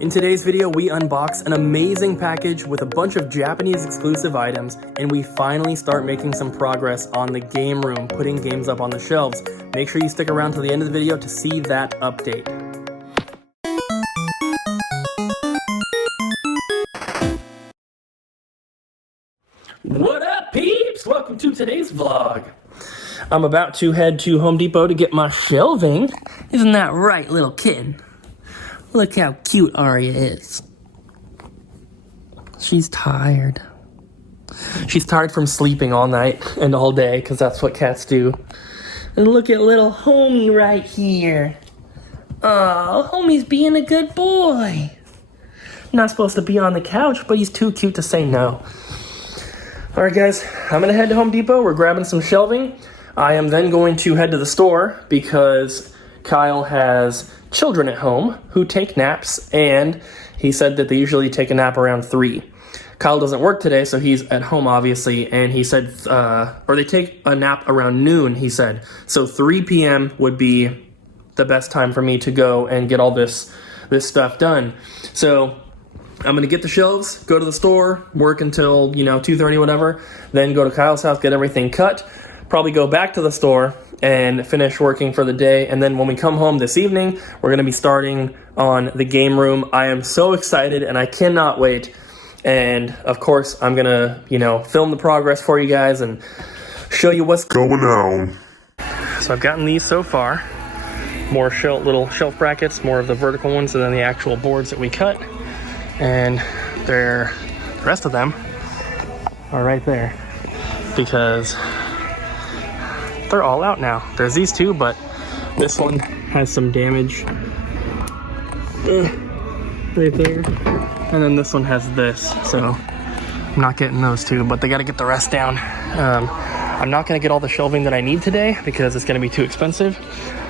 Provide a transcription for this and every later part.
In today's video, we unbox an amazing package with a bunch of Japanese exclusive items, and we finally start making some progress on the game room, putting games up on the shelves. Make sure you stick around to the end of the video to see that update. What up, peeps? Welcome to today's vlog. I'm about to head to Home Depot to get my shelving. Isn't that right, little kid? Look how cute Aria is. She's tired. She's tired from sleeping all night and all day, because that's what cats do. And look at little homie right here. Oh, homie's being a good boy. Not supposed to be on the couch, but he's too cute to say no. Alright guys, I'm gonna head to Home Depot. We're grabbing some shelving. I am then going to head to the store because Kyle has children at home who take naps, and he said that they usually take a nap around 3. Kyle doesn't work today, so he's at home obviously, and he said, or they take a nap around noon, he said. So 3 p.m. would be the best time for me to go and get all this stuff done. So I'm gonna get the shelves, go to the store, work until, 2:30, whatever, then go to Kyle's house, get everything cut, probably go back to the store and finish working for the day. And then when we come home this evening, we're gonna be starting on the game room. I am so excited and I cannot wait. And of course, I'm gonna, film the progress for you guys and show you what's going on. So I've gotten these so far. More little shelf brackets, more of the vertical ones, and then the actual boards that we cut. And the rest of them are right there because they're all out now. There's these two, but this one has some damage right there. And then this one has this, so I'm not getting those two, but they got to get the rest down. I'm not going to get all the shelving that I need today because it's going to be too expensive,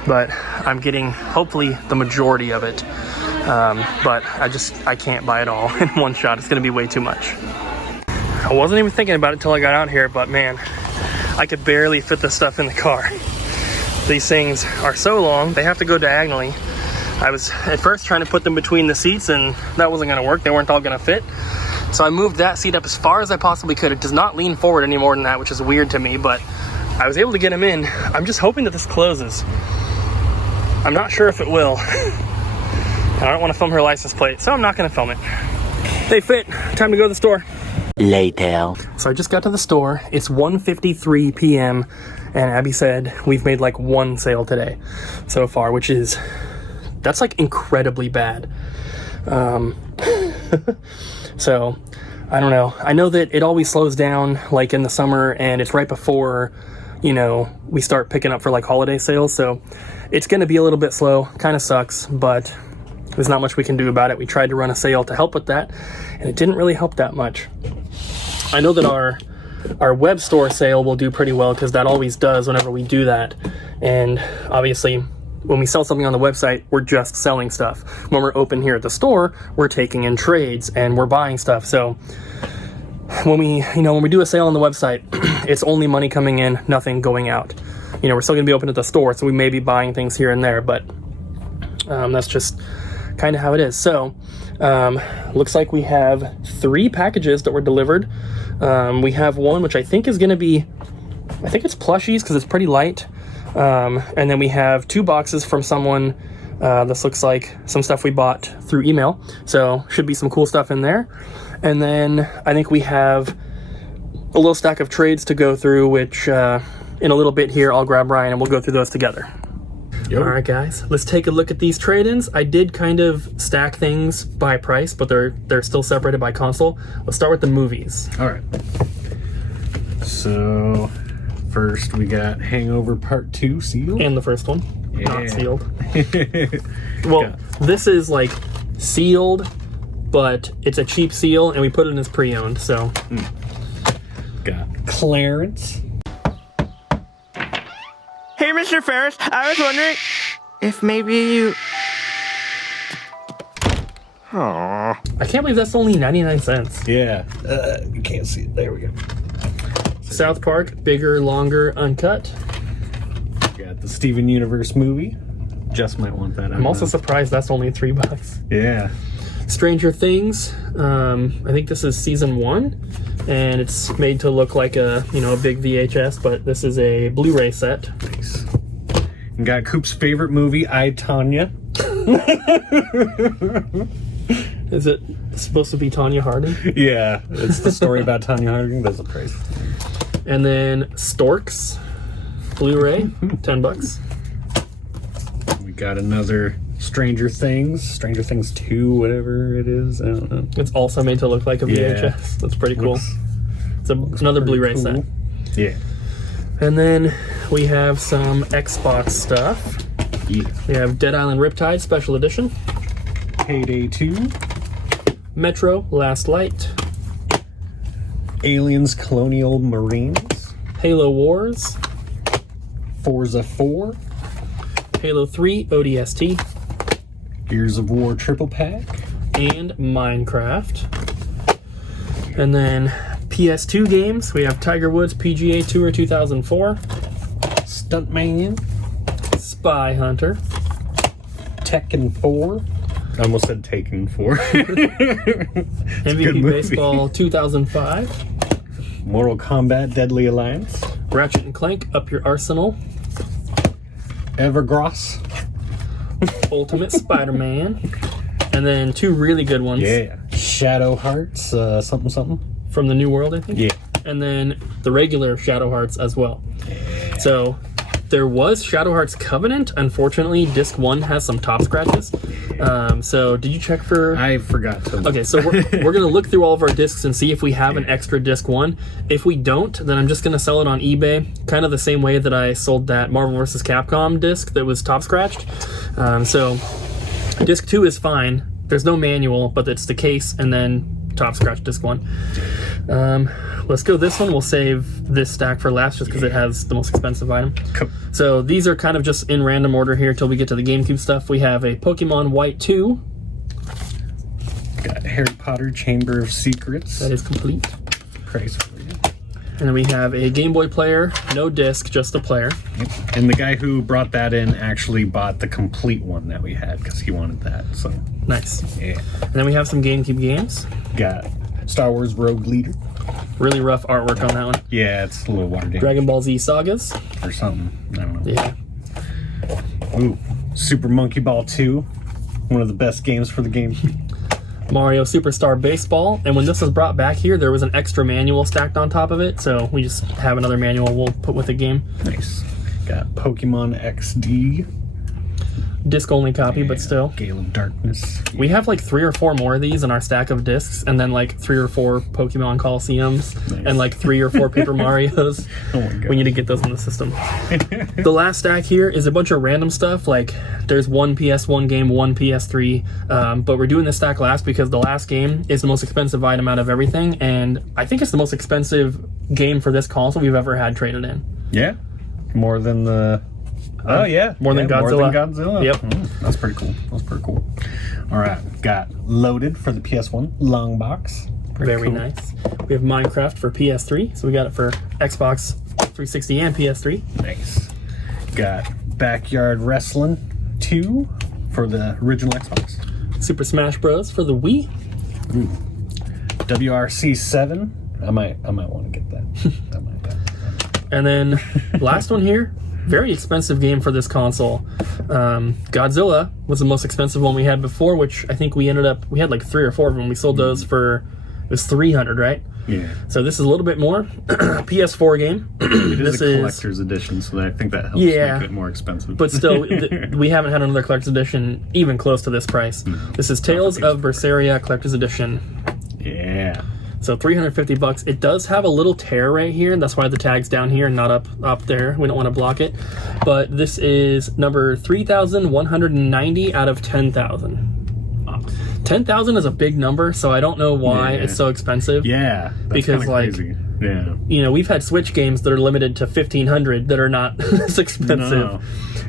but I'm getting hopefully the majority of it. But I can't buy it all in one shot. It's going to be way too much. I wasn't even thinking about it till I got out here, but man, I could barely fit this stuff in the car. These things are so long, they have to go diagonally. I was at first trying to put them between the seats, and that wasn't going to work. They weren't all going to fit. So I moved that seat up as far as I possibly could. It does not lean forward any more than that, which is weird to me, but I was able to get them in. I'm just hoping that this closes. I'm not sure if it will. I don't want to film her license plate, so I'm not going to film it. They fit. Time to go to the store. Later. So I just got to the store. It's 1:53 p.m. and Abby said we've made like one sale today so far, that's like incredibly bad. So I don't know. I know that it always slows down like in the summer, and it's right before, we start picking up for like holiday sales. So it's going to be a little bit slow. Kind of sucks, but there's not much we can do about it. We tried to run a sale to help with that, and it didn't really help that much. I know that our web store sale will do pretty well because that always does whenever we do that. And obviously, when we sell something on the website, we're just selling stuff. When we're open here at the store, we're taking in trades and we're buying stuff. So when we do a sale on the website, it's only money coming in, nothing going out. We're still gonna be open at the store, so we may be buying things here and there, but that's just kind of how it is. So looks like we have 3 packages that were delivered. We have one which I think is going to be, I think it's plushies because it's pretty light, and then we have 2 boxes from someone. This looks like some stuff we bought through email, so should be some cool stuff in there. And then I think we have a little stack of trades to go through, which in a little bit here I'll grab Ryan and we'll go through those together. Yep. All right, guys, let's take a look at these trade-ins. I did kind of stack things by price, but they're still separated by console. Let's start with the movies. All right. So first we got Hangover Part 2 sealed. And the first one, yeah. Not sealed. Well, this is like sealed, but it's a cheap seal, and we put it as pre-owned, so. Got Clarence. Hey, Mr. Ferris, I was wondering if maybe you... Aww. I can't believe that's only 99 cents. Yeah. You can't see it. There we go. South Park, bigger, longer, uncut. Got the Steven Universe movie. Just might want that. I'm also surprised that's only $3. Yeah. Stranger Things. I think this is season 1, and it's made to look like a big VHS, but this is a Blu-ray set. Nice. And got Coop's favorite movie, I, Tonya. Is it supposed to be Tanya Harding? Yeah, it's the story about Tonya Harding. That's a crazy. And then Storks, Blu-ray, $10. We got another Stranger Things 2, whatever it is. I don't know. It's also made to look like a VHS. Yeah. That's pretty cool. It's another pretty Blu-ray cool. set. Yeah. And then we have some Xbox stuff. Yeah. We have Dead Island Riptide Special Edition, Payday 2, Metro Last Light, Aliens Colonial Marines, Halo Wars, Forza 4, Halo 3 ODST, Gears of War Triple Pack, and Minecraft. And then PS2 games, we have Tiger Woods PGA Tour 2004, Stuntman, Spy Hunter, Tekken 4. I almost said Taken 4. MVP Baseball 2005, Mortal Kombat Deadly Alliance, Ratchet and Clank Up Your Arsenal, Evergross. Ultimate Spider-Man, and then 2 really good ones. Yeah. Shadow Hearts, something. From the New World, I think. Yeah. And then the regular Shadow Hearts as well. So there was Shadow Hearts Covenant. Unfortunately, disc 1 has some top scratches. So did you check for... I forgot to. Okay, so we're going to look through all of our discs and see if we have an extra disc 1. If we don't, then I'm just going to sell it on eBay, kind of the same way that I sold that Marvel vs. Capcom disc that was top scratched. So disc 2 is fine. There's no manual, but it's the case and then top scratch disc 1. Let's go this one. We'll save this stack for last just because it has the most expensive item. Cool. So these are kind of just in random order here till we get to the GameCube stuff. We have a Pokemon White 2. Got Harry Potter Chamber of Secrets. That is complete. Price for you. And then we have a Game Boy player, no disc, just a player. Yep. And the guy who brought that in actually bought the complete one that we had because he wanted that. So Nice. yeah. And then we have some GameCube games. Got Star Wars Rogue Leader. Really rough artwork on that one. Yeah, it's a little watered down Dragon Ball Z Sagas. or something. I don't know. Yeah. Ooh, Super Monkey Ball 2. One of the best games for the game. Mario Superstar Baseball. And when this was brought back here, there was an extra manual stacked on top of it. So we just have another manual we'll put with the game. Nice. Got Pokemon XD. Disc only copy, but still. Gale of Darkness. We have like 3 or 4 more of these in our stack of discs, and then like 3 or 4 Pokemon Coliseums, Nice. and like 3 or 4 Paper Marios. Oh my god. We need to get those in the system. The last stack here is a bunch of random stuff. Like there's 1 PS1 game, 1 PS3, but we're doing this stack last because the last game is the most expensive item out of everything, and I think it's the most expensive game for this console we've ever had traded in. Yeah. More than the... Oh, yeah. More than Godzilla. More than Godzilla. Yep. That's pretty cool. All right. Got Loaded for the PS1. Long box. Pretty Very cool. nice. We have Minecraft for PS3, so we got it for Xbox 360 and PS3. Nice. Got Backyard Wrestling 2 for the original Xbox. Super Smash Bros. For the Wii. WRC 7. I might want to get that. I might. And then last one here, very expensive game for this console. Godzilla was the most expensive one we had before, which I think we had like 3 or 4 of them. We sold those for, it was $300, right? Yeah. So this is a little bit more. PS4 game. It is This a collector's edition, so I think that helps make it more expensive. But still, we haven't had another collector's edition even close to this price. This is Tales of Berseria Collector's Edition. Yeah. So $350. It does have a little tear right here, and that's why the tag's down here and not up there. We don't want to block it. But this is number 3,190 out of 10,000. 10,000 is a big number, so I don't know why it's so expensive. Yeah. That's Because, like, crazy. Yeah. You know, we've had Switch games that are limited to 1,500 that are not this expensive. No.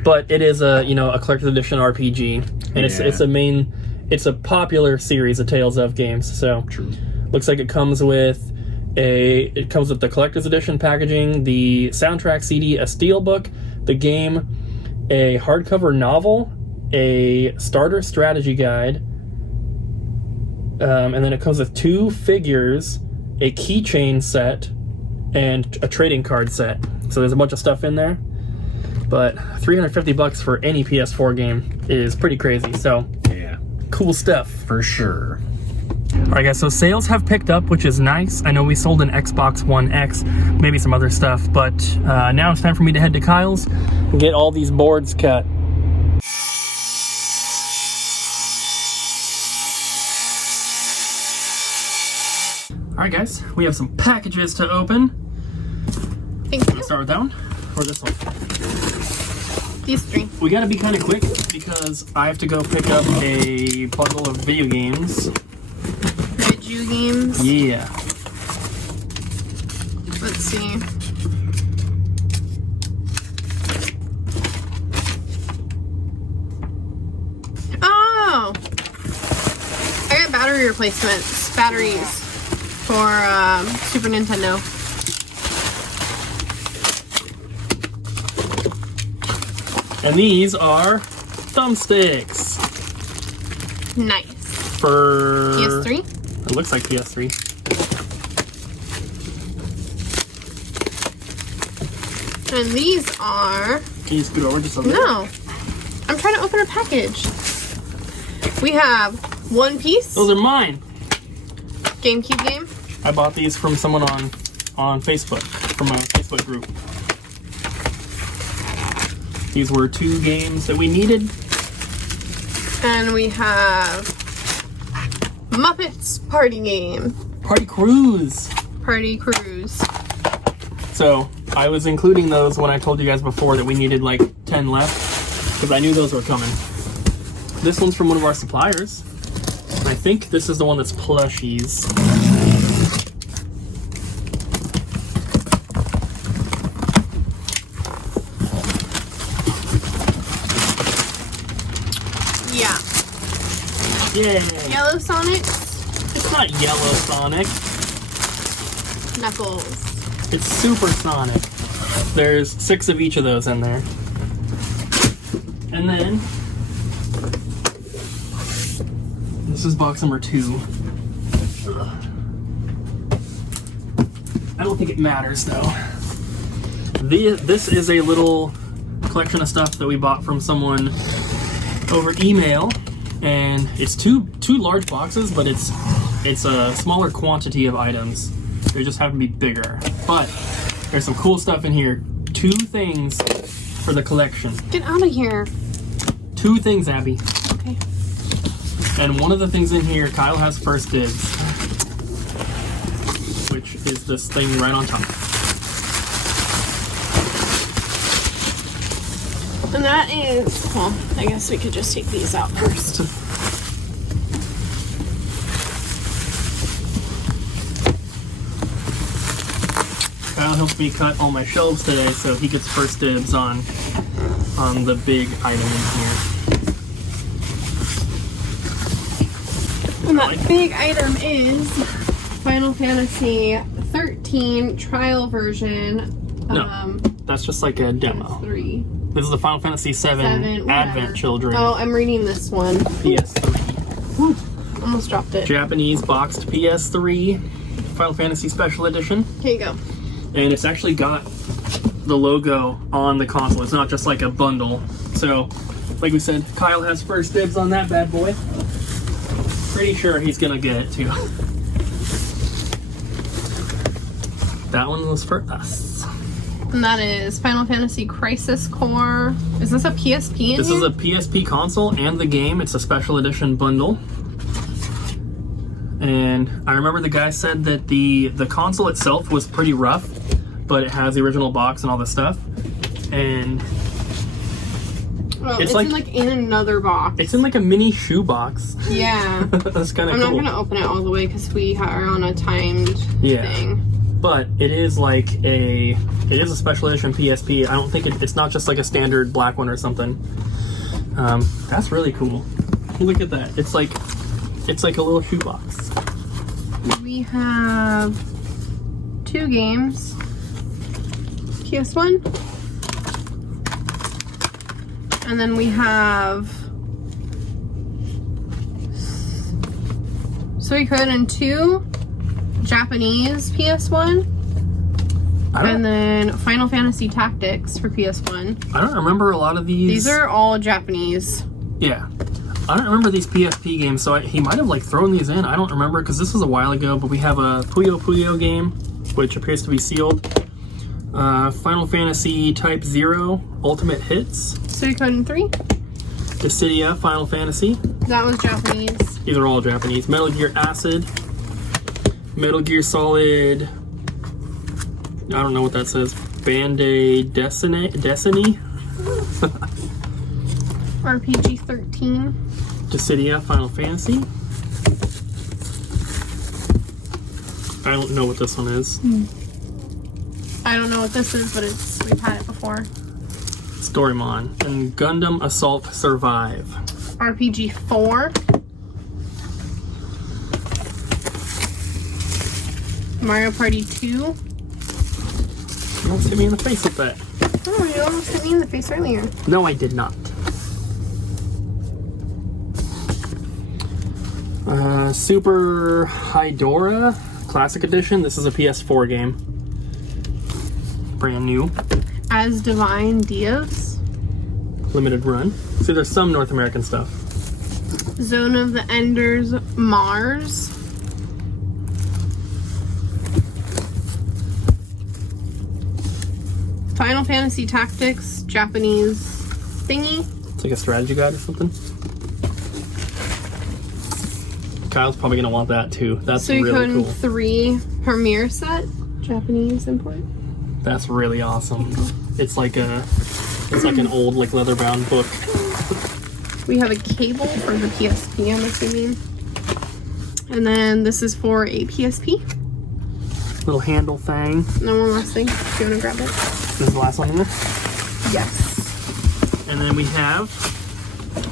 But it is a collector's edition RPG, and it's a popular series of Tales of games. So True. looks like it comes with the collector's edition packaging, the soundtrack CD, a steelbook, the game, a hardcover novel, a starter strategy guide, And then it comes with 2 figures, a keychain set, and a trading card set. So there's a bunch of stuff in there. But $350 for any PS4 game is pretty crazy. So Yeah, cool stuff. for sure. Alright guys, so sales have picked up, which is nice. I know we sold an Xbox One X, maybe some other stuff, but now it's time for me to head to Kyle's and get all these boards cut. Alright guys, we have some packages to open. Thank you. Let's start with that one, or this one. These 3. We gotta be kind of quick because I have to go pick up a bundle of video games. Video games. Yeah. Let's see. Oh! I got battery replacements. Batteries for Super Nintendo. And these are thumbsticks. Nice. For... PS3? It looks like PS3. And these are... Can you scoot over just a little? No. I'm trying to open a package. We have One Piece. Those are mine. GameCube game. I bought these from someone on Facebook, from a Facebook group. These were 2 games that we needed. And we have Muppets Party Game. Party Cruise. Party Cruise. So, I was including those when I told you guys before that we needed like 10 left, because I knew those were coming. This one's from one of our suppliers. I think this is the one that's plushies. Yeah. Yay! Yellow Sonic. It's not Yellow Sonic. Knuckles. It's Super Sonic. There's 6 of each of those in there. And then this is box number 2. I don't think it matters though. This is a little collection of stuff that we bought from someone over email, and it's two large boxes, but it's a smaller quantity of items. They just happen to be bigger. But there's some cool stuff in here. 2 things for the collection. Get out of here. 2 things, Abby. Okay. And one of the things in here, Kyle has first dibs, which is this thing right on top. And that is, well, I guess we could just take these out first. Kyle helped me cut all my shelves today, so he gets first dibs on the big item in here. And that big item is Final Fantasy 13 trial version. No, that's just like a demo. 3. This is the Final Fantasy 7 Advent Children. Oh, I'm reading this one. PS3. Whew, almost dropped it. Japanese boxed PS3 Final Fantasy Special Edition. Here you go. And it's actually got the logo on the console. It's not just like a bundle. So, like we said, Kyle has first dibs on that bad boy. Pretty sure he's gonna get it too. That one was for us. And that is Final Fantasy Crisis Core. Is this a PSP in This here? is a PSP console and the game. It's a special edition bundle. And I remember the guy said that the console itself was pretty rough, but it has the original box and all this stuff. And Oh, it's it's like- in another box. it's in like a mini shoe box. Yeah. That's kind of I'm cool. not going to open it all the way because we are on a timed Yeah. thing. But it is like it is a special edition PSP. I don't think it's not just like a standard black one or something. That's really cool. Look at that. It's like a little shoebox. We have 2 games. PS1. And then we have Suikoden 2, Japanese PS1, and then Final Fantasy Tactics for PS1. I don't remember a lot of these. These are all Japanese. Yeah. I don't remember these PSP games, so he might have like thrown these in. I don't remember because this was a while ago, but we have a Puyo Puyo game, which appears to be sealed. Final Fantasy Type 0 Ultimate Hits. Suikoden 3. Dissidia Final Fantasy. That was Japanese. These are all Japanese. Metal Gear Acid. Metal Gear Solid. I don't know what that says. Band-Aid Destiny. RPG 13. Dissidia Final Fantasy. I don't know what this one is. I don't know what this is, but we've had it before. Storymon. And Gundam Assault Survive. RPG 4. Mario Party 2. You almost hit me in the face with that. Oh, you almost hit me in the face earlier. No, I did not. Super Hydora Classic Edition. This is a PS4 game. Brand new. As Divine Dios. Limited run. See, there's some North American stuff. Zone of the Enders Mars. Final Fantasy Tactics Japanese thingy. It's like a strategy guide or something. Kyle's probably gonna want that too. That's really Suikoden cool. 3 Premiere Set. Japanese import. That's really awesome. It's like an old like leather bound book. We have a cable for the PSP, I'm assuming. And then this is for a PSP. Little handle thing. No one last thing. Do you want to grab it? This is the last one in there. Yes. And then we have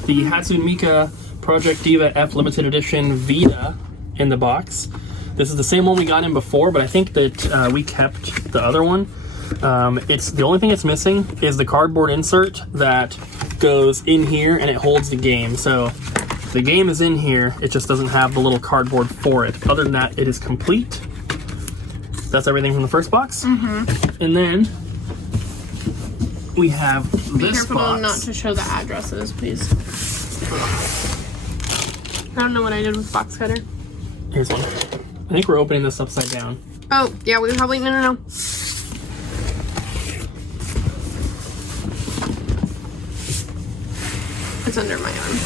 the Hatsune Miku Project Diva F Limited Edition Vita in the box. This is the same one we got in before, but I think that we kept the other one. It's the only thing it's missing is the cardboard insert that goes in here and it holds the game. So the game is in here, it just doesn't have the little cardboard for it. Other than that, it is complete. That's everything from the first box. Mm-hmm. And then we have Be this careful box. not to show the addresses, please. I don't know what I did with box cutter. Here's one. I think we're opening this upside down. Oh, yeah, we probably... No. It's under my arm.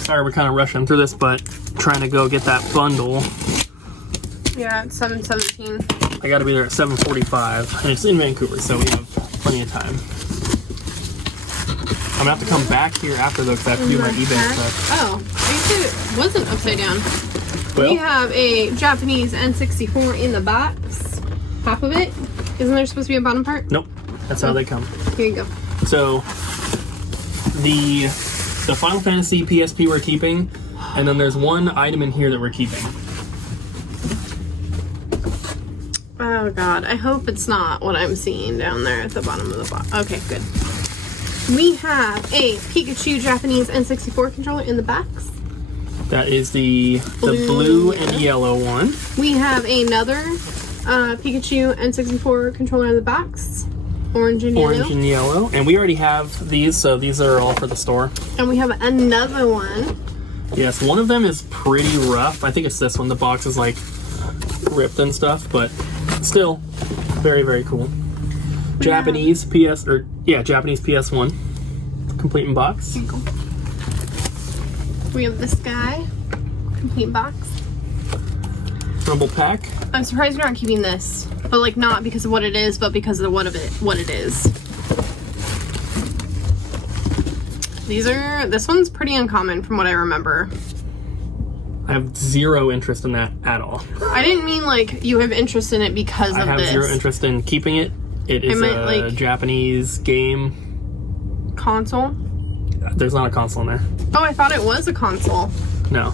Sorry, we're kind of rushing through this, but trying to go get that bundle. Yeah, it's 7:17. I gotta be there at 7:45, and it's in Vancouver, so we have plenty of time. I'm gonna have to come back here after though, because I have to do my eBay stuff. Oh, I said it wasn't upside down. Well, We have a Japanese N64 in the box. Half of it. Isn't there supposed to be a bottom part? nope, that's how they come. Here you go. So the Final Fantasy PSP we're keeping, and then there's one item in here that we're keeping. Oh god, I hope it's not what I'm seeing down there at the bottom of the box. Okay, good. We have a Pikachu Japanese N64 controller in the box. That is the blue and yellow one. We have another Pikachu N64 controller in the box. Orange and yellow. Orange and yellow. And we already have these, so these are all for the store. And we have another one. Yes, one of them is pretty rough. I think it's this one. The box is like ripped and stuff, but still very, very cool. Japanese Japanese PS1. Complete in box. Here you go. We have this guy. Complete box. Rumble pack. I'm surprised you're not keeping this. But like not because of what it is, but because of what it is. This one's pretty uncommon from what I remember. I have zero interest in that at all. I didn't mean like you have interest in it because I of have this. zero interest in keeping it. It is meant, a like, Japanese game. Console? There's not a console in there. Oh, I thought it was a console. No.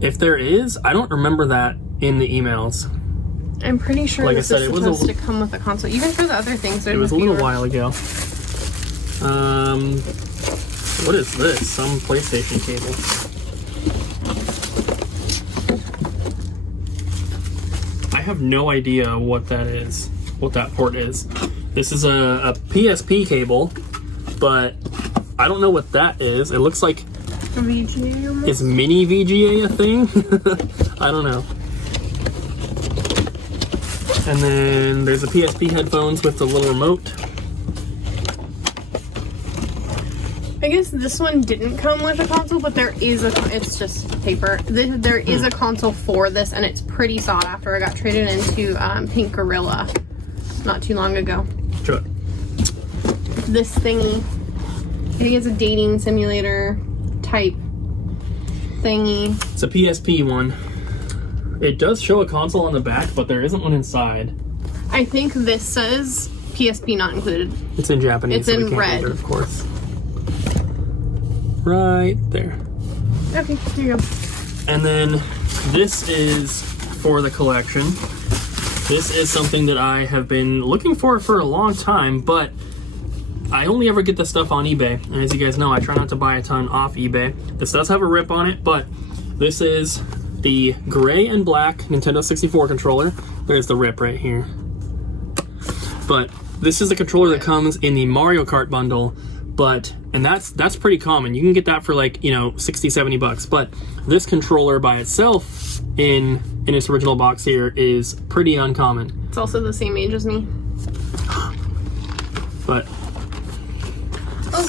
If there is, I don't remember that in the emails. I'm pretty sure Like I this said, is it was supposed to come with a console. Even for the other things, It was a little while ago. What is this? Some PlayStation cable. I have no idea what that is, what that port is. This is a PSP cable, but I don't know what that is. It looks like VGA almost? Is mini VGA a thing? I don't know. And then there's a PSP headphones with the little remote. I guess this one didn't come with a console, but there is it's just paper. There is a console for this, and it's pretty sought after. I got traded into Pink Gorilla not too long ago. Sure. This thingy, I think it's a dating simulator type thingy. It's a PSP one. It does show a console on the back, but there isn't one inside. I think this says PSP not included. It's in Japanese. It's so we in can't red. read it, of course. Right there. Okay, here you go. And then this is for the collection. This is something that I have been looking for a long time, but I only ever get this stuff on eBay. And as you guys know, I try not to buy a ton off eBay. This does have a rip on it, but this is the gray and black Nintendo 64 controller. There's the rip right here. But this is the controller that comes in the Mario Kart bundle, and that's pretty common. You can get that for like, you know, 60, 70 bucks. But this controller by itself in its original box here is pretty uncommon. It's also the same age as me. But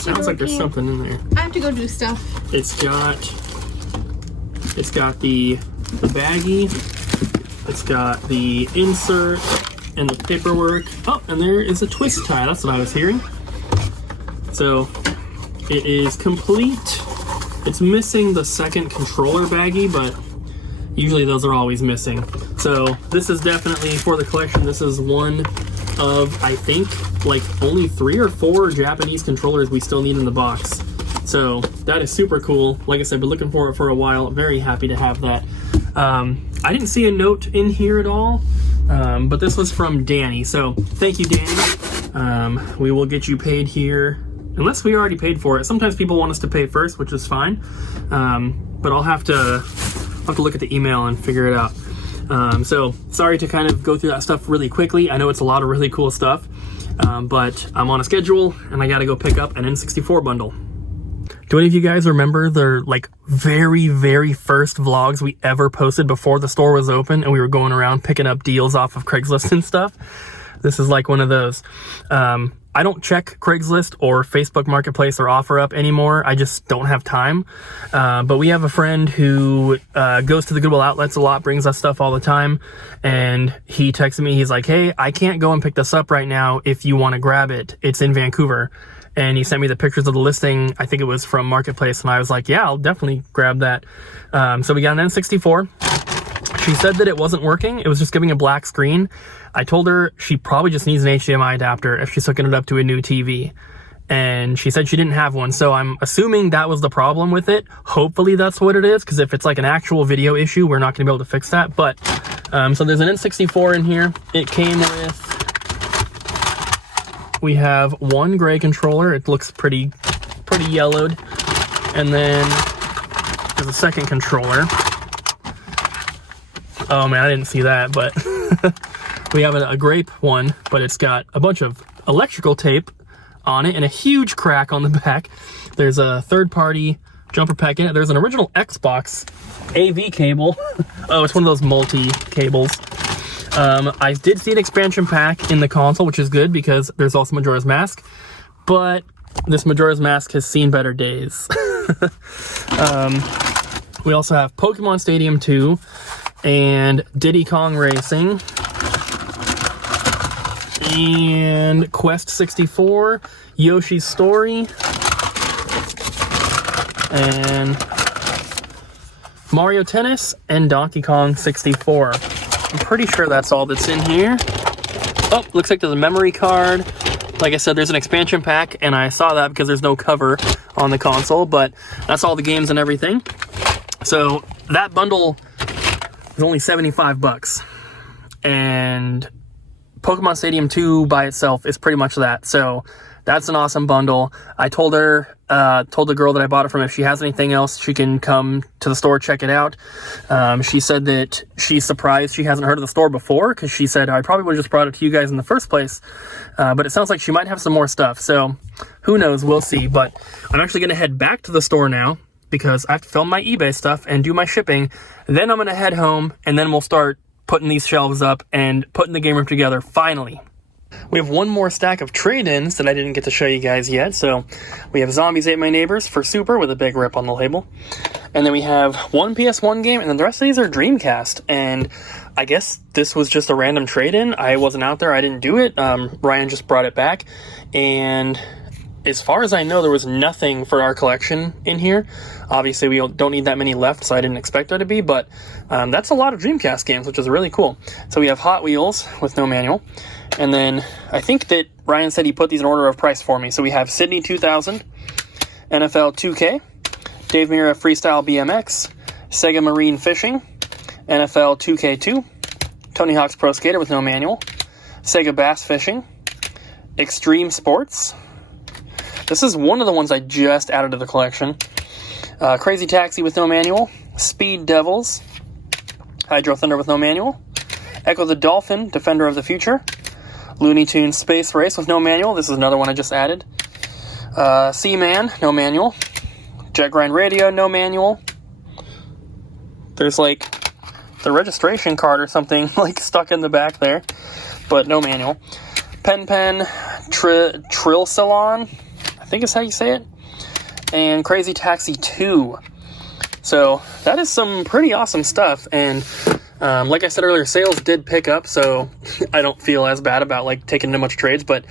sounds like there's something in there. I have to go do stuff. It's got the baggie, it's got the insert and the paperwork. Oh, and there is a twist tie. That's what I was hearing. So it is complete. It's missing the second controller baggie, but usually those are always missing. So this is definitely for the collection. This is one of, I think, like only 3 or 4 Japanese controllers we still need in the box. So that is super cool. Like I said, been looking for it for a while. Very happy to have that. I didn't see a note in here at all, but this was from Danny. So thank you, Danny. We will get you paid here, unless we already paid for it. Sometimes people want us to pay first, which is fine. But I'll have to look at the email and figure it out. So sorry to kind of go through that stuff really quickly. I know it's a lot of really cool stuff, but I'm on a schedule and I got to go pick up an N64 bundle. Do any of you guys remember the like very, very first vlogs we ever posted before the store was open and we were going around picking up deals off of Craigslist and stuff? This is like one of those. I don't check Craigslist or Facebook Marketplace or OfferUp anymore. I just don't have time. But we have a friend who goes to the Goodwill outlets a lot, brings us stuff all the time. And he texted me, he's like, hey, I can't go and pick this up right now if you want to grab it. It's in Vancouver. And he sent me the pictures of the listing. I think it was from Marketplace. And I was like, yeah, I'll definitely grab that. So we got an N64. She said that it wasn't working. It was just giving a black screen. I told her she probably just needs an HDMI adapter if she's hooking it up to a new TV. And she said she didn't have one. So I'm assuming that was the problem with it. Hopefully that's what it is, because if it's like an actual video issue, we're not going to be able to fix that. But, so there's an N64 in here. It came with, we have one gray controller. It looks pretty yellowed. And then there's a second controller. Oh man, I didn't see that, but we have a grape one, but it's got a bunch of electrical tape on it and a huge crack on the back. There's a third-party jumper pack in it. There's an original Xbox AV cable. Oh, it's one of those multi-cables. I did see an expansion pack in the console, which is good because there's also Majora's Mask, but this Majora's Mask has seen better days. We also have Pokemon Stadium 2 and Diddy Kong Racing and Quest 64, Yoshi's Story, and Mario Tennis and Donkey Kong 64. I'm pretty sure that's all that's in here. Oh, looks like there's a memory card. Like I said, there's an expansion pack, and I saw that because there's no cover on the console, but that's all the games and everything. So that bundle is only 75 bucks. and Pokemon Stadium 2 by itself is pretty much that. So that's an awesome bundle. I told the girl that I bought it from, if she has anything else, she can come to the store, check it out. She said that she's surprised she hasn't heard of the store before, because she said, I probably would have just brought it to you guys in the first place. But it sounds like she might have some more stuff. So who knows? We'll see. But I'm actually going to head back to the store now, because I have to film my eBay stuff and do my shipping. Then I'm going to head home, and then we'll start putting these shelves up and putting the game room together finally. We have one more stack of trade-ins that I didn't get to show you guys yet. So we have Zombies Ate My Neighbors for Super with a big rip on the label. And then we have one PS1 game, and then the rest of these are Dreamcast. And I guess this was just a random trade-in. I wasn't out there. I didn't do it. Ryan just brought it back. And as far as I know, there was nothing for our collection in here. Obviously, we don't need that many left, so I didn't expect there to be. But that's a lot of Dreamcast games, which is really cool. So we have Hot Wheels with no manual. And then I think that Ryan said he put these in order of price for me. So we have Sydney 2000, NFL 2K, Dave Mirra Freestyle BMX, Sega Marine Fishing, NFL 2K2, Tony Hawk's Pro Skater with no manual, Sega Bass Fishing, Extreme Sports. This is one of the ones I just added to the collection. Crazy Taxi with no manual, Speed Devils, Hydro Thunder with no manual, Echo the Dolphin, Defender of the Future, Looney Tunes Space Race with no manual. This is another one I just added. Seaman, no manual. Jet Grind Radio, no manual. There's like the registration card or something like stuck in the back there, but no manual. Pen Trill Salon, I think is how you say it. And Crazy Taxi 2. So that is some pretty awesome stuff. And like I said earlier, sales did pick up, so I don't feel as bad about like taking too much trades, but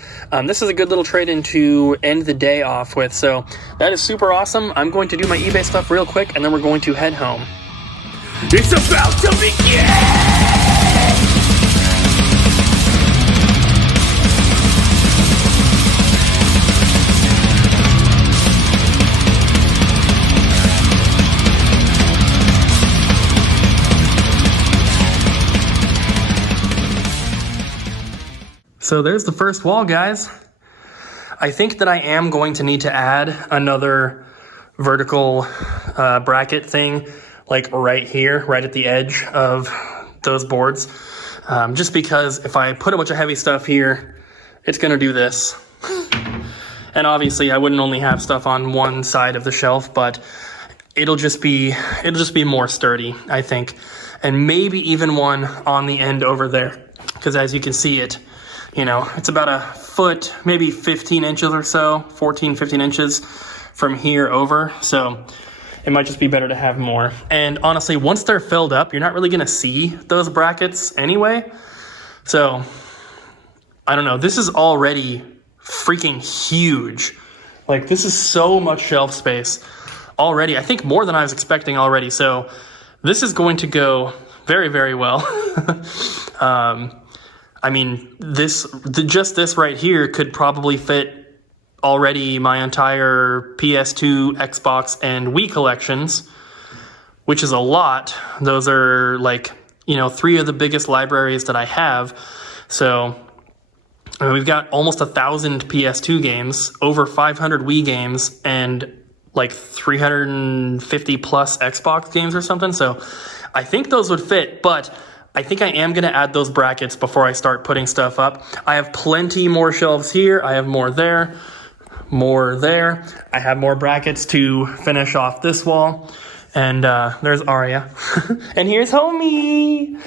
this is a good little trade-in to end the day off with, so that is super awesome. I'm going to do my eBay stuff real quick, and then we're going to head home. It's about to begin! So there's the first wall, guys. I think that I am going to need to add another vertical bracket thing, like right here, right at the edge of those boards. Just because if I put a bunch of heavy stuff here, it's going to do this. And obviously I wouldn't only have stuff on one side of the shelf, but it'll just be more sturdy, I think. And maybe even one on the end over there. Because as you can see it's about a foot, maybe 15 inches or so, 14, 15 inches from here over. So it might just be better to have more. And honestly, once they're filled up, you're not really going to see those brackets anyway. So I don't know. This is already freaking huge. Like, this is so much shelf space already. I think more than I was expecting already. So this is going to go very, very well. I mean, just this right here could probably fit already my entire PS2, Xbox, and Wii collections, which is a lot. Those are like, 3 of the biggest libraries that I have. So we've got almost 1,000 PS2 games, over 500 Wii games, and like 350 plus Xbox games or something. So I think those would fit, but I think I am going to add those brackets before I start putting stuff up. I have plenty more shelves here. I have more there, more there. I have more brackets to finish off this wall. And there's Aria. And here's Homie.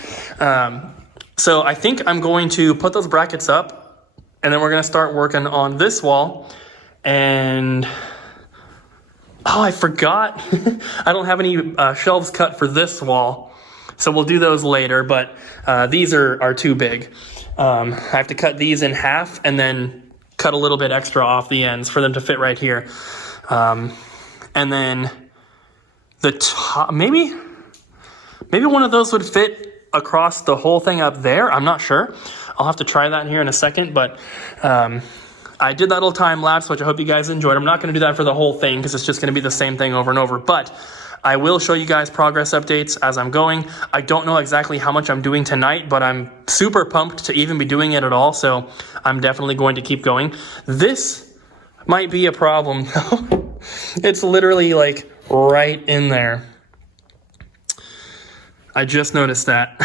So I think I'm going to put those brackets up, and then we're going to start working on this wall. And I forgot. I don't have any shelves cut for this wall. So we'll do those later, but these are too big. I have to cut these in half and then cut a little bit extra off the ends for them to fit right here. And then the top, maybe one of those would fit across the whole thing up there. I'm not sure. I'll have to try that here in a second, but I did that little time lapse, which I hope you guys enjoyed. I'm not going to do that for the whole thing because it's just going to be the same thing over and over, but I will show you guys progress updates as I'm going. I don't know exactly how much I'm doing tonight, but I'm super pumped to even be doing it at all, so I'm definitely going to keep going. This might be a problem, though. It's literally, like, right in there. I just noticed that.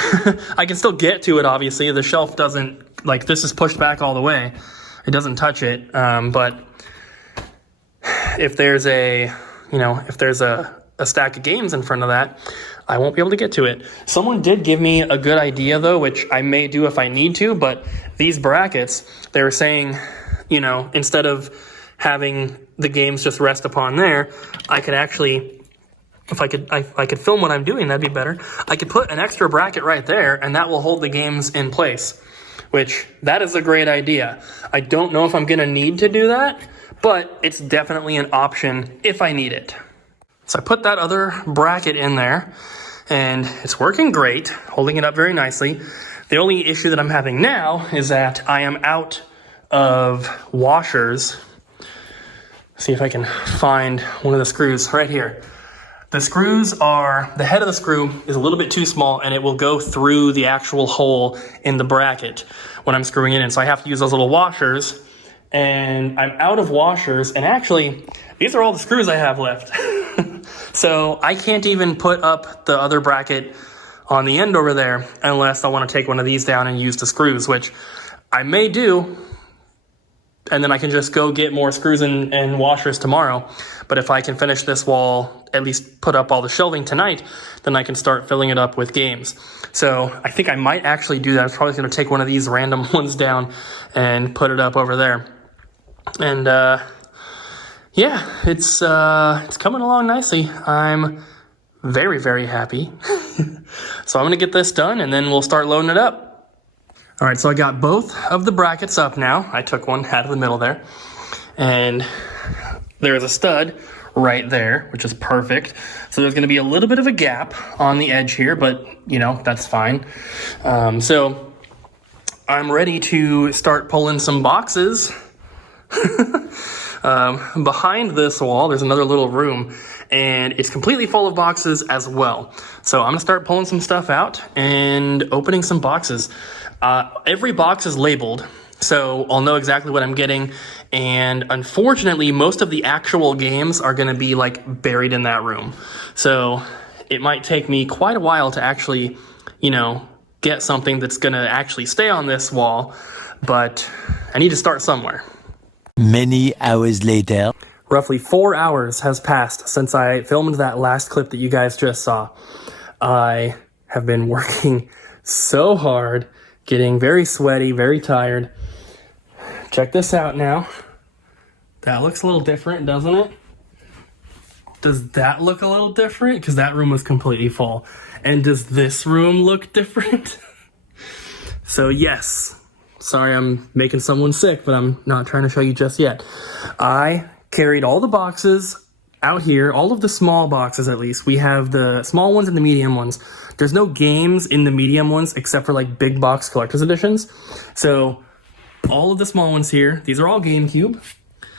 I can still get to it, obviously. The shelf doesn't, like, this is pushed back all the way. It doesn't touch it, but if there's a stack of games in front of that, I won't be able to get to it. Someone did give me a good idea, though, which I may do if I need to, but these brackets, they were saying, you know, instead of having the games just rest upon there, I could actually... If I could film what I'm doing, that'd be better. I could put an extra bracket right there, and that will hold the games in place, which, that is a great idea. I don't know if I'm going to need to do that, but it's definitely an option if I need it. So I put that other bracket in there, and it's working great, holding it up very nicely. The only issue that I'm having now is that I am out of washers. See if I can find one of the screws right here. The head of the screw is a little bit too small, and it will go through the actual hole in the bracket when I'm screwing it in. So I have to use those little washers, and I'm out of washers. And actually, these are all the screws I have left. So I can't even put up the other bracket on the end over there unless I want to take one of these down and use the screws, which I may do. And then I can just go get more screws and washers tomorrow. But if I can finish this wall, at least put up all the shelving tonight, then I can start filling it up with games. So I think I might actually do that. I'm probably going to take one of these random ones down and put it up over there. And yeah, it's coming along nicely. I'm very, very happy. So I'm going to get this done, and then we'll start loading it up. All right, so I got both of the brackets up now. I took one out of the middle there. And there's a stud right there, which is perfect. So there's going to be a little bit of a gap on the edge here, but, you know, that's fine. So I'm ready to start pulling some boxes. Behind this wall, there's another little room, and it's completely full of boxes as well. So I'm going to start pulling some stuff out and opening some boxes. Every box is labeled, so I'll know exactly what I'm getting. And unfortunately, most of the actual games are going to be like buried in that room. So it might take me quite a while to actually, you know, get something that's going to actually stay on this wall. But I need to start somewhere. Many hours later. Roughly 4 hours has passed since I filmed that last clip that you guys just saw. I have been working so hard, getting very sweaty, very tired. Check this out now. That looks a little different, doesn't it? Does that look a little different? Because that room was completely full. And does this room look different? So yes. Sorry I'm making someone sick, but I'm not trying to show you just yet. I carried all the boxes out here, all of the small boxes at least. We have the small ones and the medium ones. There's no games in the medium ones except for like big box collector's editions. So all of the small ones here, these are all GameCube.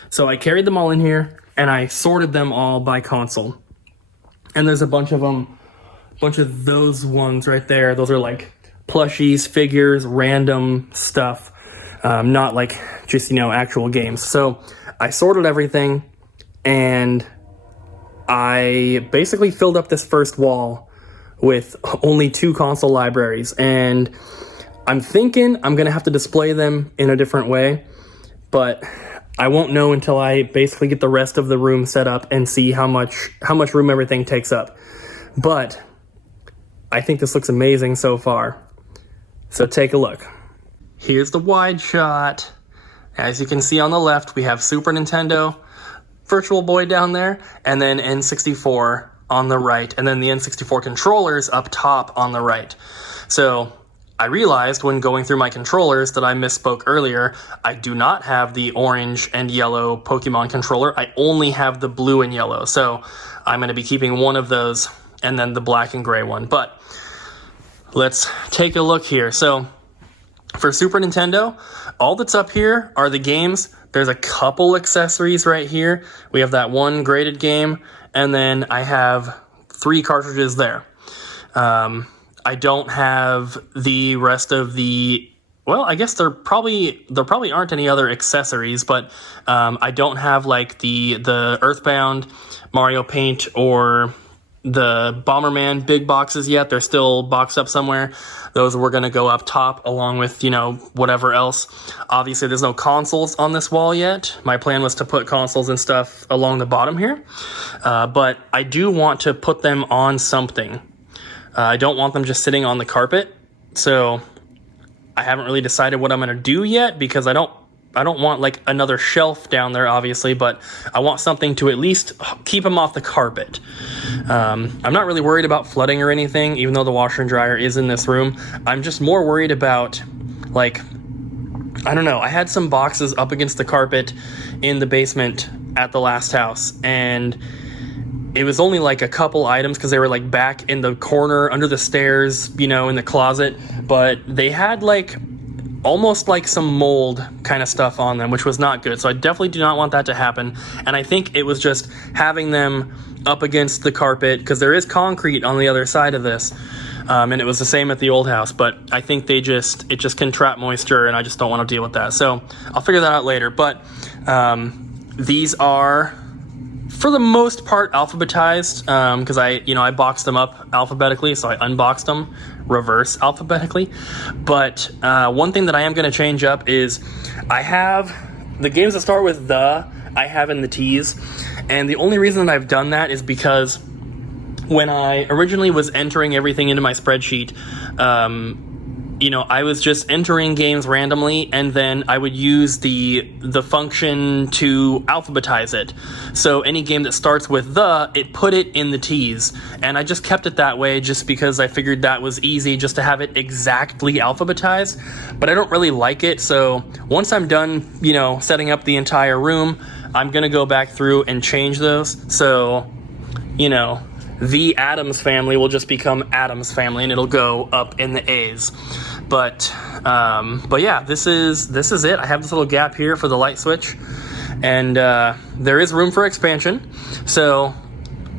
So I carried them all in here and I sorted them all by console. And there's a bunch of them, a bunch of those ones right there. Those are like plushies, figures, random stuff, not like just, you know, actual games. So I sorted everything, and I basically filled up this first wall with only 2 console libraries, and I'm thinking I'm gonna have to display them in a different way, but I won't know until I basically get the rest of the room set up and see how much room everything takes up. But I think this looks amazing so far. So take a look. Here's the wide shot. As you can see on the left, we have Super Nintendo, Virtual Boy down there, and then N64 on the right, and then the N64 controllers up top on the right. So I realized when going through my controllers that I misspoke earlier. I do not have the orange and yellow Pokemon controller. I only have the blue and yellow. So I'm going to be keeping one of those and then the black and gray one. But let's take a look here. So for Super Nintendo, all that's up here are the games. There's a couple accessories right here. We have that one graded game, and then I have 3 cartridges there. I don't have the rest of the... Well, I guess there probably aren't any other accessories, but I don't have like the Earthbound, Mario Paint, or the Bomberman big boxes yet. They're still boxed up somewhere. Those were going to go up top along with, you know, whatever else. Obviously, there's no consoles on this wall yet. My plan was to put consoles and stuff along the bottom here. But I do want to put them on something. I don't want them just sitting on the carpet. So I haven't really decided what I'm going to do yet, because I don't want like another shelf down there, obviously, but I want something to at least keep them off the carpet. I'm not really worried about flooding or anything, even though the washer and dryer is in this room. I'm just more worried about, like, I don't know. I had some boxes up against the carpet in the basement at the last house, and it was only like a couple items because they were like back in the corner under the stairs, you know, in the closet, but they had like almost like some mold kind of stuff on them, which was not good. So I definitely do not want that to happen. And I think it was just having them up against the carpet, because there is concrete on the other side of this. And it was the same at the old house, but I think it just can trap moisture, and I just don't want to deal with that. So I'll figure that out later. But these are, for the most part, alphabetized, because I boxed them up alphabetically, so I unboxed them reverse alphabetically. But one thing that I am going to change up is I have the games that start with I have in the T's, and the only reason that I've done that is because when I originally was entering everything into my spreadsheet, I was just entering games randomly, and then I would use the function to alphabetize it. So any game that starts with it put it in the T's. And I just kept it that way just because I figured that was easy, just to have it exactly alphabetized. But I don't really like it, so once I'm done, setting up the entire room, I'm going to go back through and change those. So, the Addams family will just become Addams family, and it'll go up in the A's. But yeah, this is it. I have this little gap here for the light switch, and there is room for expansion. So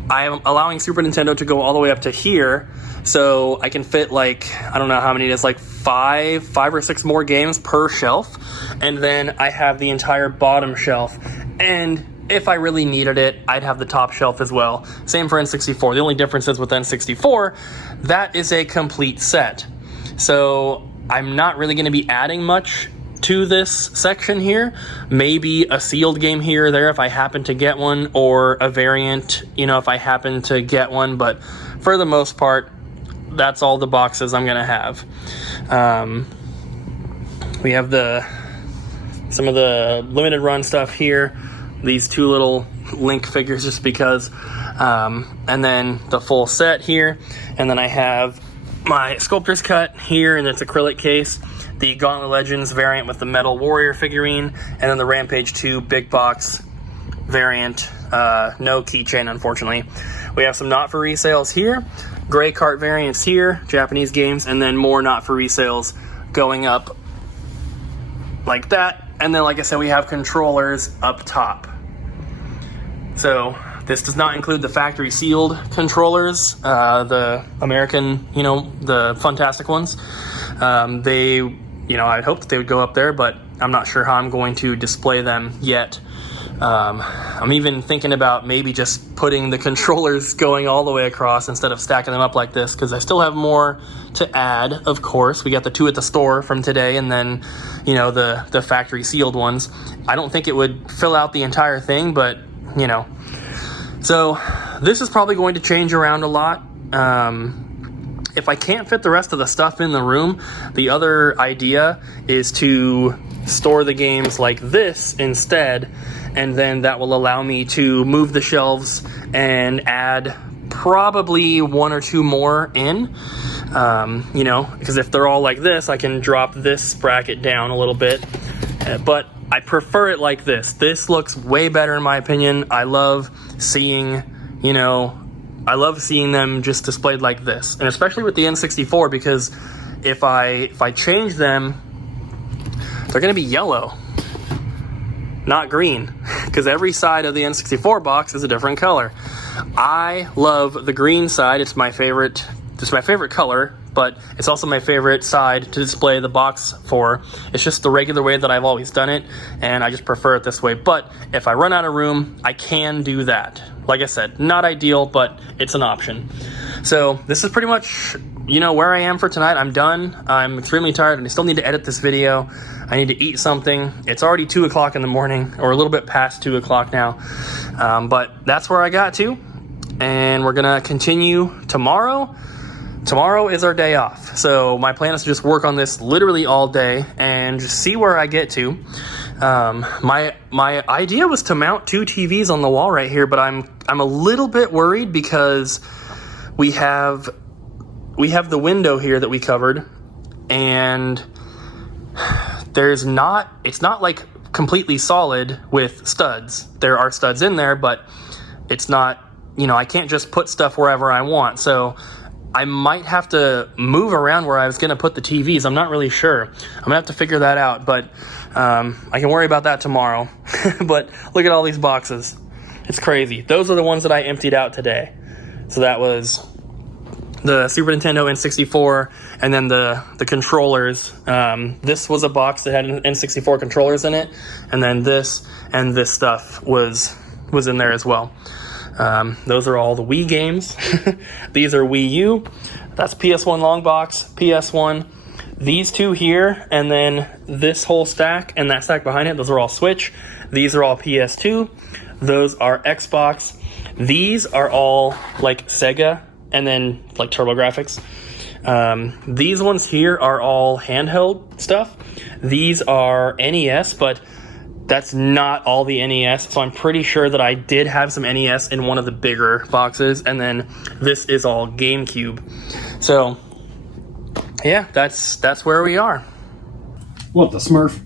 I am allowing Super Nintendo to go all the way up to here, so I can fit I don't know how many it is, like five or six more games per shelf, and then I have the entire bottom shelf. And if I really needed it, I'd have the top shelf as well. Same for N64. The only difference is with N64, that is a complete set. So I'm not really going to be adding much to this section here. Maybe a sealed game here or there if I happen to get one, or a variant, if I happen to get one. But for the most part, that's all the boxes I'm going to have. We have some of the limited run stuff here. These two little Link figures just because. And then the full set here. And then I have my Sculptor's Cut here in its acrylic case, the Gauntlet Legends variant with the Metal Warrior figurine, and then the Rampage 2 big box variant. No keychain, unfortunately. We have some not for resales here, gray cart variants here, Japanese games, and then more not for resales going up like that. And then, like I said, we have controllers up top. So this does not include the factory sealed controllers, the American, the Funtastic ones. I'd hoped they would go up there, but I'm not sure how I'm going to display them yet. I'm even thinking about maybe just putting the controllers going all the way across instead of stacking them up like this, because I still have more to add, of course. We got the 2 at the store from today, and then, the factory sealed ones. I don't think it would fill out the entire thing, but, So this is probably going to change around a lot. If I can't fit the rest of the stuff in the room, the other idea is to store the games like this instead, and then that will allow me to move the shelves and add probably 1 or 2 more in, because if they're all like this, I can drop this bracket down a little bit, but I prefer it like this. This looks way better in my opinion. I love seeing, them just displayed like this, and especially with the N64, because if I change them, they're going to be yellow. not green, because every side of the N64 box is a different color. I love the green side. It's my favorite color, but it's also my favorite side to display the box for. It's just the regular way that I've always done it, and I just prefer it this way. But if I run out of room, I can do that. Like I said, not ideal, but it's an option. So this is pretty much, where I am for tonight. I'm done. I'm extremely tired, and I still need to edit this video. I need to eat something. It's already 2 o'clock in the morning, or a little bit past 2 o'clock now. But that's where I got to, and we're gonna continue tomorrow. Tomorrow is our day off, so my plan is to just work on this literally all day and just see where I get to. My idea was to mount 2 TVs on the wall right here, but I'm a little bit worried because we have the window here that we covered, and it's not like completely solid with studs. There are studs in there, but it's not, I can't just put stuff wherever I want. So I might have to move around where I was going to put the TVs. I'm not really sure. I'm going to have to figure that out, but I can worry about that tomorrow. But look at all these boxes. It's crazy. Those are the ones that I emptied out today. So that was the Super Nintendo N64, and then the controllers. This was a box that had N64 controllers in it, and then this and this stuff was in there as well. Those are all the Wii games. These are Wii U. That's PS1 long box, PS1. These 2 here, and then this whole stack and that stack behind it, those are all Switch. These are all PS2. Those are Xbox. These are all like Sega, and then like TurboGrafx. These ones here are all handheld stuff. These are NES, but that's not all the NES, so I'm pretty sure that I did have some NES in one of the bigger boxes, and then this is all GameCube. So, yeah, that's where we are. What, the Smurf?